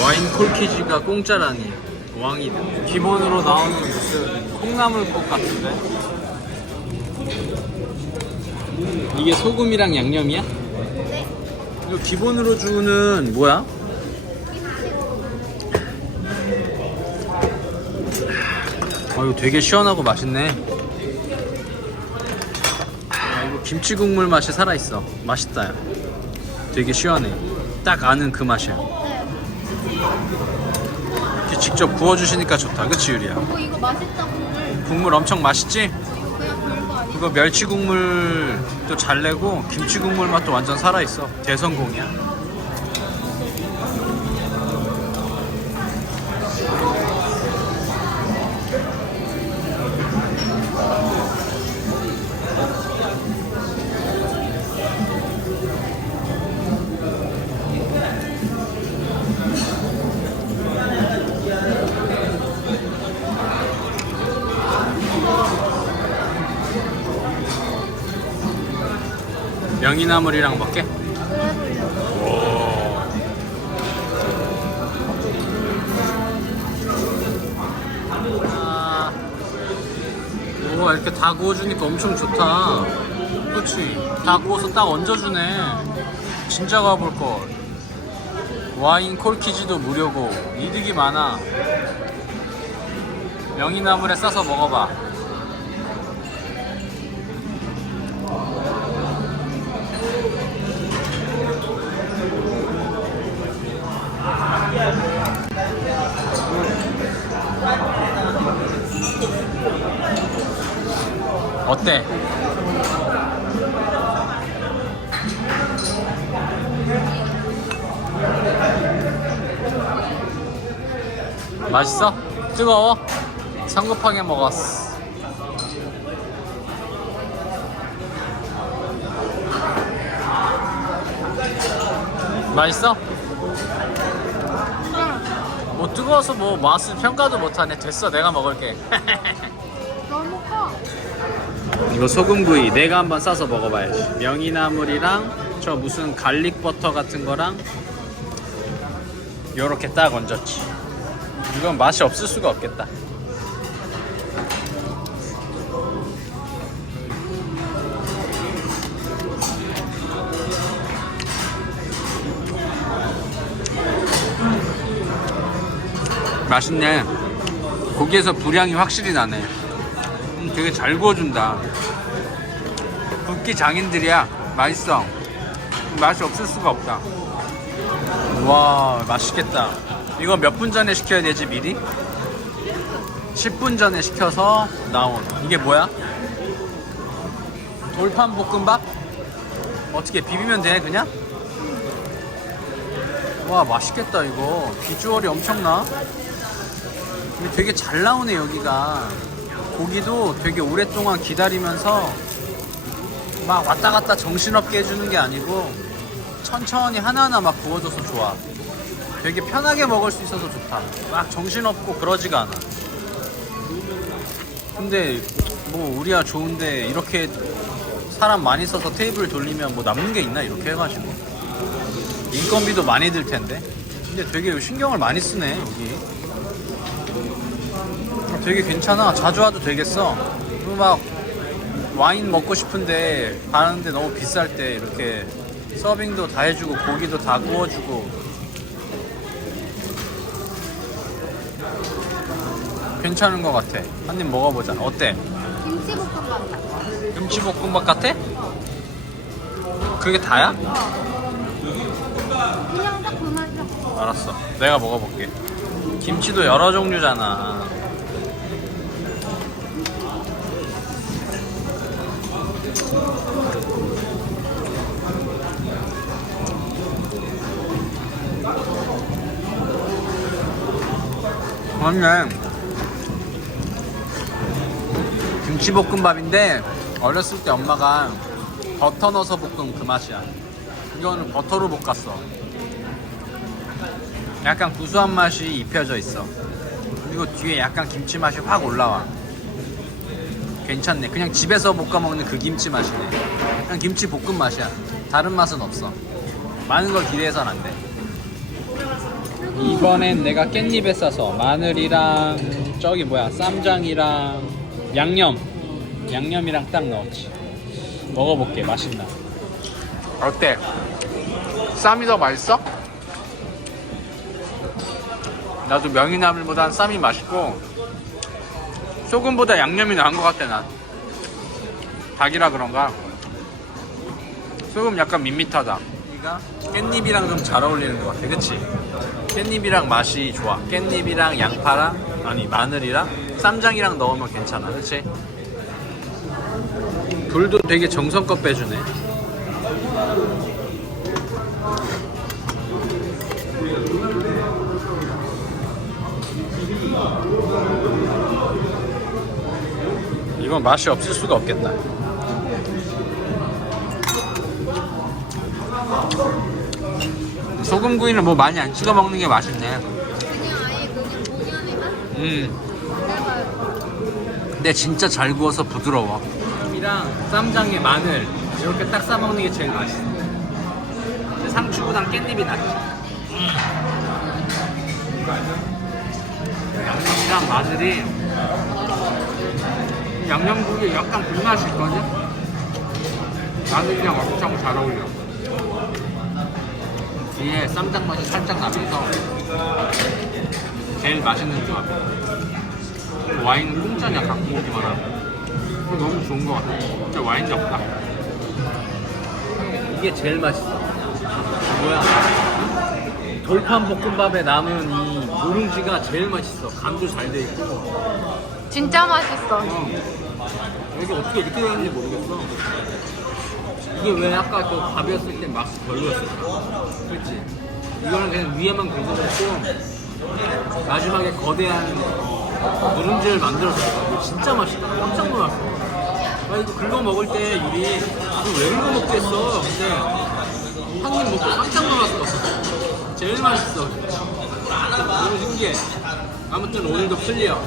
와인 콜키지가 공짜라니. 왕이다 기본으로 나오는 무슨 콩나물국 같은데 이게 소금이랑 양념이야? 네 이거 기본으로 주는 뭐야? 아 이거 되게 시원하고 맛있네 아, 이거 김치 국물 맛이 살아있어 맛있다 야. 되게 시원해 딱 아는 그 맛이야 이렇게 직접 구워주시니까 좋다 그치 유리야 어 이거 맛있다 국물 국물 엄청 맛있지? 그거 멸치 국물도 잘 내고 김치 국물 맛도 완전 살아있어. 대성공이야 명이나물이랑 먹게? 아, 오 이렇게 다 구워주니까 엄청 좋다. 그치 다 구워서 딱 얹어주네. 진짜 가볼걸. 와인 콜키지도 무료고 이득이 많아. 명이나물에 싸서 먹어봐 어때? 맛있어? 뜨거워? 성급하게 먹었어. 맛있어? 뭐 뜨거워서 뭐 맛을 평가도 못하네. 됐어, 내가 먹을게. 너무 커 이거 소금구이. 내가 한번 싸서 먹어봐야지. 명이나물이랑 저 무슨 갈릭 버터 같은 거랑 요렇게 딱 얹었지. 이건 맛이 없을 수가 없겠다. 맛있네. 고기에서 불향이 확실히 나네 음, 되게 잘 구워준다. 굽기 장인들이야. 맛있어. 맛이 없을 수가 없다. 와, 맛있겠다. 이거 몇 분 전에 시켜야 되지, 미리? 10분 전에 시켜서 나온. 이게 뭐야? 돌판 볶음밥? 어떻게 비비면 돼, 그냥? 와, 맛있겠다, 이거. 비주얼이 엄청나. 되게 잘 나오네, 여기가. 고기도 되게 오랫동안 기다리면서 막 왔다 갔다 정신없게 해주는 게 아니고 천천히 하나하나 막 구워줘서 좋아. 되게 편하게 먹을 수 있어서 좋다. 막 정신없고 그러지가 않아. 근데 뭐 우리야 좋은데 이렇게 사람 많이 써서 테이블 돌리면 뭐 남는 게 있나 이렇게 해가지고 인건비도 많이 들 텐데. 근데 되게 신경을 많이 쓰네 여기. 어, 되게 괜찮아. 자주 와도 되겠어. 그리고 막 와인 먹고 싶은데 가는데 너무 비쌀 때 이렇게 서빙도 다 해주고 고기도 다 구워주고 괜찮은 것 같아. 한 입 먹어보자. 어때? 김치볶음밥 같아 김치볶음밥 같아? 그게 다야? 그냥 딱 그 맛이야 알았어. 내가 먹어볼게. 김치도 여러 종류잖아. 맞네. 김치볶음밥인데 어렸을 때 엄마가 버터 넣어서 볶은 그 맛이야. 이거는 버터로 볶았어. 약간 구수한 맛이 입혀져 있어. 그리고 뒤에 약간 김치 맛이 확 올라와. 괜찮네. 그냥 집에서 볶아 먹는 그 김치 맛이네. 그냥 김치 볶음 맛이야. 다른 맛은 없어. 많은 걸 기대해선 안 돼. 이번엔 내가 깻잎에 싸서 마늘이랑 저기 뭐야 쌈장이랑 양념 양념이랑 딱 넣었지 먹어볼게 맛있나 어때? 쌈이 더 맛있어? 나도 명이나물보단 쌈이 맛있고 소금보다 양념이 나은 것 같아 난 닭이라 그런가 소금 약간 밋밋하다 깻잎이랑 좀 잘 어울리는 것 같아 그치? 깻잎이랑 맛이 좋아. 깻잎이랑 양파랑 아니 마늘이랑 쌈장이랑 넣으면 괜찮아. 그치? 불도 되게 정성껏 빼주네. 이건 맛이 없을 수가 없겠다 소금구이는 뭐 많이 안 찍어 먹는 게 맛있네 그냥 아예 그냥 맛? 음. 근데 진짜 잘 구워서 부드러워. 이랑 쌈장에 마늘 이렇게 딱 싸 먹는 게 제일 맛있어. 근데 상추보단 깻잎이 낫지. 양념이랑 마늘이 양념국에 약간 불맛이 있거든. 마늘이랑 엄청 잘 어울려. 뒤에 쌈장 맛이 살짝 나면서 제일 맛있는 조합. 와인은 공짜냐 갖고 오기만 하고. 이거 너무 좋은 것 같아. 진짜 와인이 없다 이게 제일 맛있어. 뭐야? 돌판 볶음밥에 남은 이 누룽지가 제일 맛있어. 간도 잘 돼 있고. 진짜 맛있어. 어. 이게 어떻게 이렇게 되는지 모르겠어 이게 왜 아까 그 밥이었을 때 맛이 별로였어 그렇지 이거는 그냥 위에만 긁어놓고 마지막에 거대한 누룽지를 만들어서 이거 진짜 맛있다. 깜짝 놀랐어. 나 이거 긁어 먹을 때 유리 이거 왜 긁어 먹겠어? 근데 한 입 먹고 깜짝 놀랐어. 제일 맛있어. 너무 신기해. 아무튼 오늘도 클리어